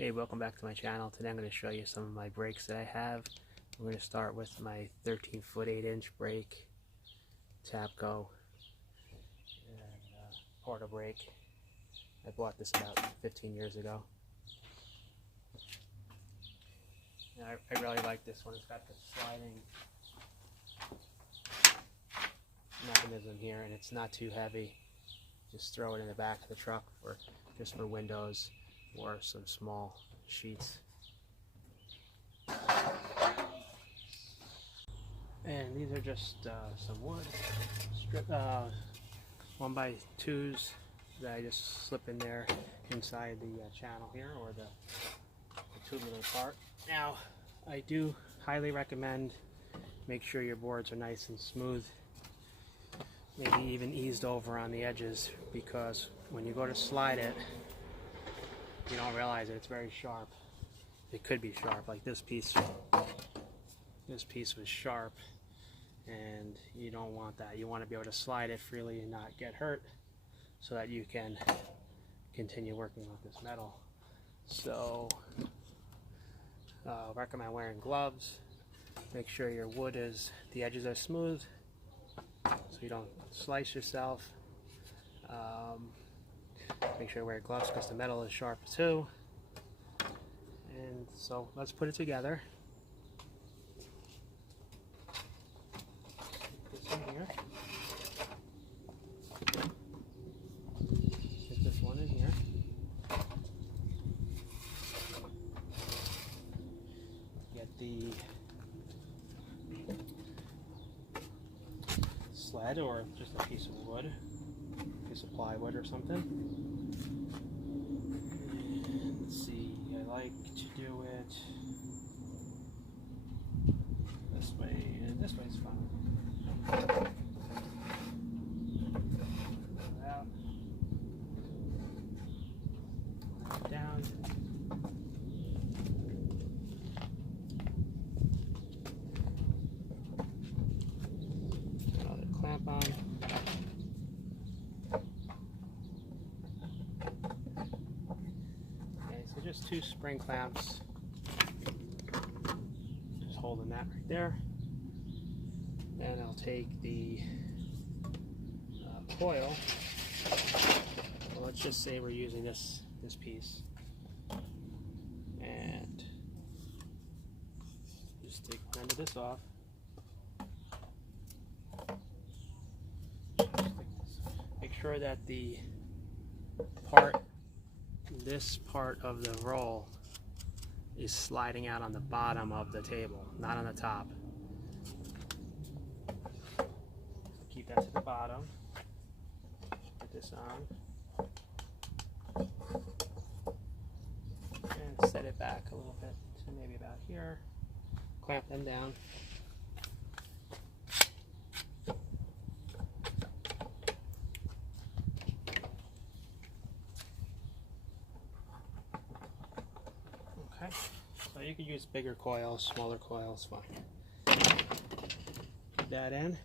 Hey, welcome back to my channel. Today I'm going to show you some of my brakes that I have. I'm going to start with my 13-foot 8-inch brake, Tapco, and Porta brake. I bought this about 15 years ago. And I really like this one. It's got the sliding mechanism here, and it's not too heavy. Just throw it in the back of the truck just for windows or some small sheets. And these are just some wood strip 1x2s that I just slip in there inside the channel here, or the tubular part. Now, I do highly recommend make sure your boards are nice and smooth, maybe even eased over on the edges, because when you go to slide it, you don't realize it. It's very sharp. It could be sharp, like this piece. This piece was sharp, and you don't want that. You want to be able to slide it freely and not get hurt, so that you can continue working with this metal. So, recommend wearing gloves. Make sure your wood the edges are smooth, so you don't slice yourself. Make sure you wear gloves because the metal is sharp too. And so let's put it together. Put this in here. Get this one in here. Get the sled, or just a piece of wood, piece of plywood or something. And let's see, I like to do it this way, and this way is fine. Out, down. Another clamp on. Just 2 spring clamps, just holding that right there. And I'll take the coil. Well, let's just say we're using this piece, and just take one end of this off. Make sure that this part of the roll is sliding out on the bottom of the table, not on the top. Keep that to the bottom. Put this on. And set it back a little bit to maybe about here. Clamp them down. Okay, so you could use bigger coils, smaller coils, fine. Put that in,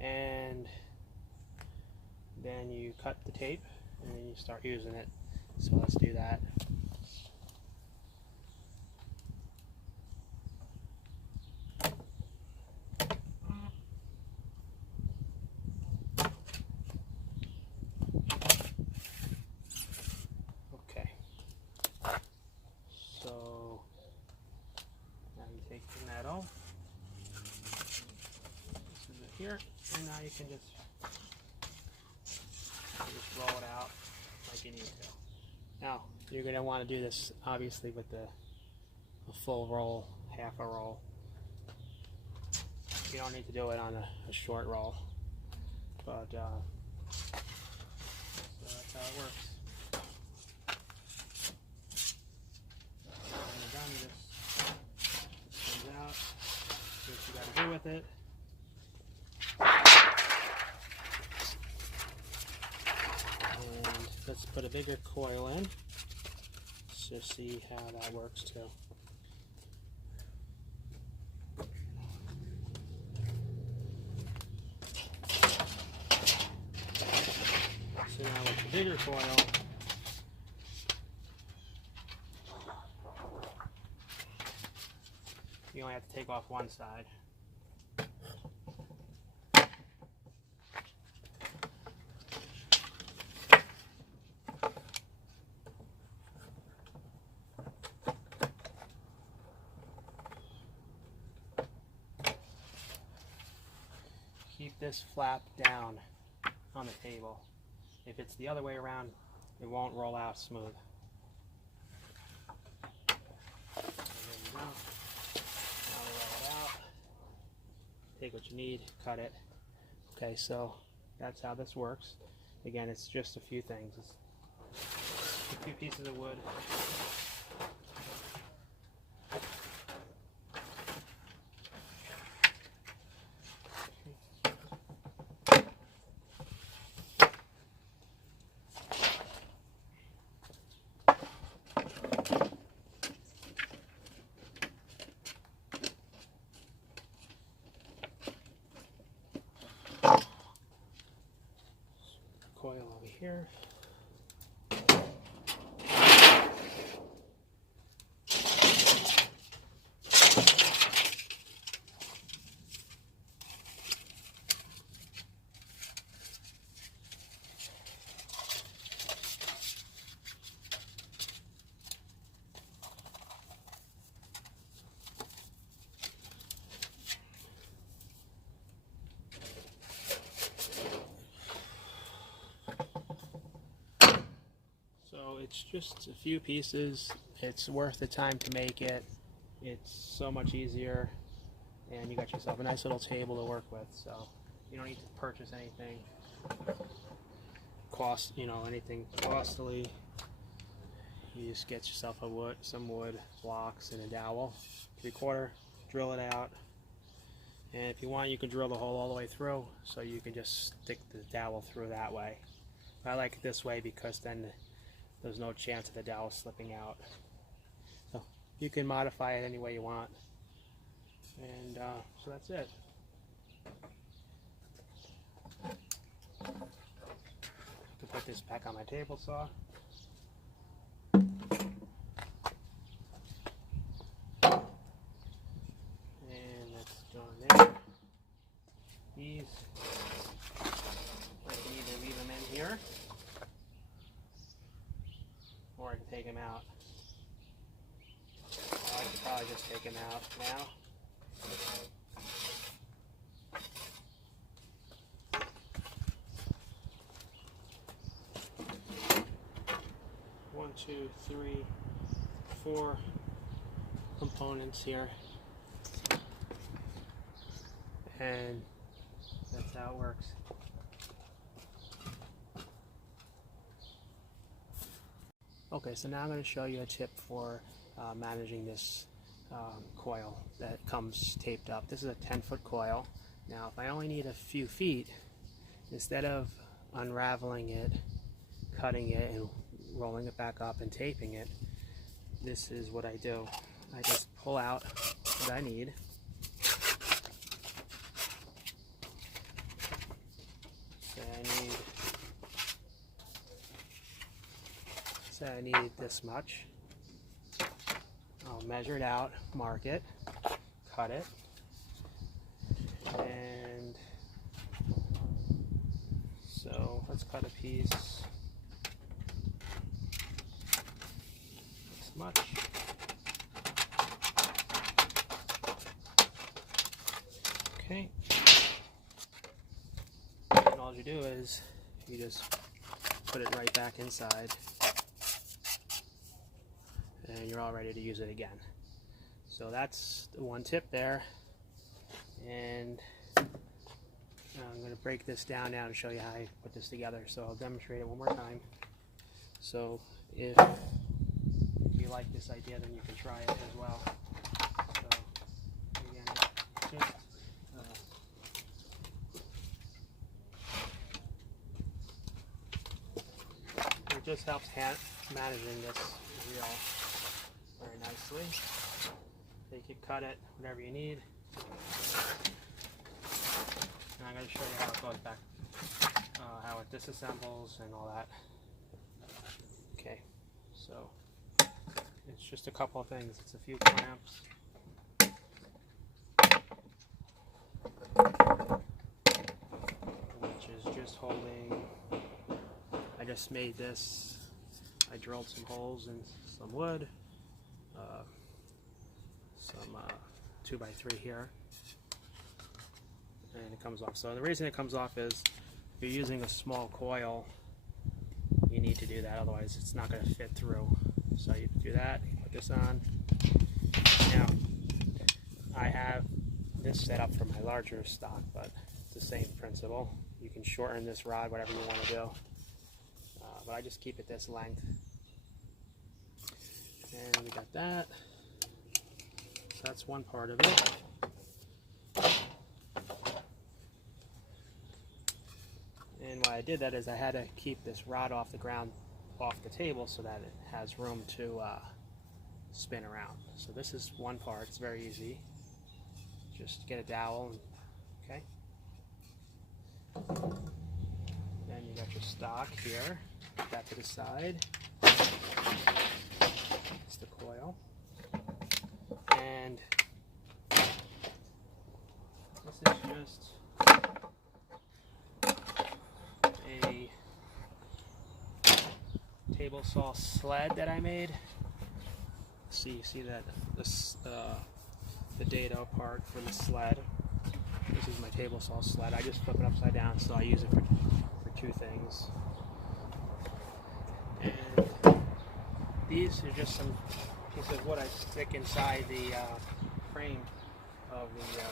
and then you cut the tape, and then you start using it. So let's do that. Take the metal, this is it here, and now you can just roll it out like you need to. Now, you're going to want to do this obviously with a full roll, half a roll. You don't need to do it on a short roll, but so that's how it works. When you're done, you just out, see what you got to do with it. And let's put a bigger coil in to see how that works too. So now with the bigger coil, you only have to take off one side. Keep this flap down on the table. If it's the other way around, it won't roll out smooth. And there you go. Now we roll it out. Take what you need, cut it. Okay, so that's how this works. Again, it's just a few things. It's a few pieces of wood. Coil over here. So it's just a few pieces. It's worth the time to make it. It's so much easier, and you got yourself a nice little table to work with. So you don't need to purchase anything anything costly. You just get yourself some wood blocks and a dowel, 3/4, drill it out, and if you want, you can drill the hole all the way through, so you can just stick the dowel through that way. I like it this way because then there's no chance of the dowel slipping out. So you can modify it any way you want. And so that's it. I can put this back on my table saw. And that's going there. These, I can either leave them in here, or I can take them out. I could probably just take them out now. One, two, three, 4 components here. And that's how it works. Okay, so now I'm going to show you a tip for managing this coil that comes taped up. This is a 10-foot coil. Now, if I only need a few feet, instead of unraveling it, cutting it, and rolling it back up and taping it, this is what I do. I just pull out what I need. Say I need this much. I'll measure it out, mark it, cut it, and so let's cut a piece this much. Okay. And all you do is you just put it right back inside, and you're all ready to use it again. So that's the one tip there, and I'm going to break this down now to show you how I put this together. So I'll demonstrate it one more time. So if you like this idea, then you can try it as well. So again, just it just helps managing this reel very nicely. So you can cut it whatever you need. And I'm going to show you how it goes back, how it disassembles and all that. Okay, so it's just a couple of things. It's a few clamps, just holding, I just made this, I drilled some holes in some wood, some 2x3 here, and it comes off. So the reason it comes off is if you're using a small coil, you need to do that, otherwise it's not going to fit through. So you do that, you put this on. Now, I have this set up for my larger stock, but it's the same principle. You can shorten this rod, whatever you want to do, but I just keep it this length. And we got that. So that's one part of it. And why I did that is I had to keep this rod off the ground, off the table, so that it has room to spin around. So this is one part. It's very easy. Just get a dowel, okay? Then you got your stock here. Put that to the side. It's the coil. And this is just a table saw sled that I made. See that this the dado part for the sled. This is my table saw sled. I just flip it upside down, so I use it for two things. And these are just some pieces of wood I stick inside the frame of the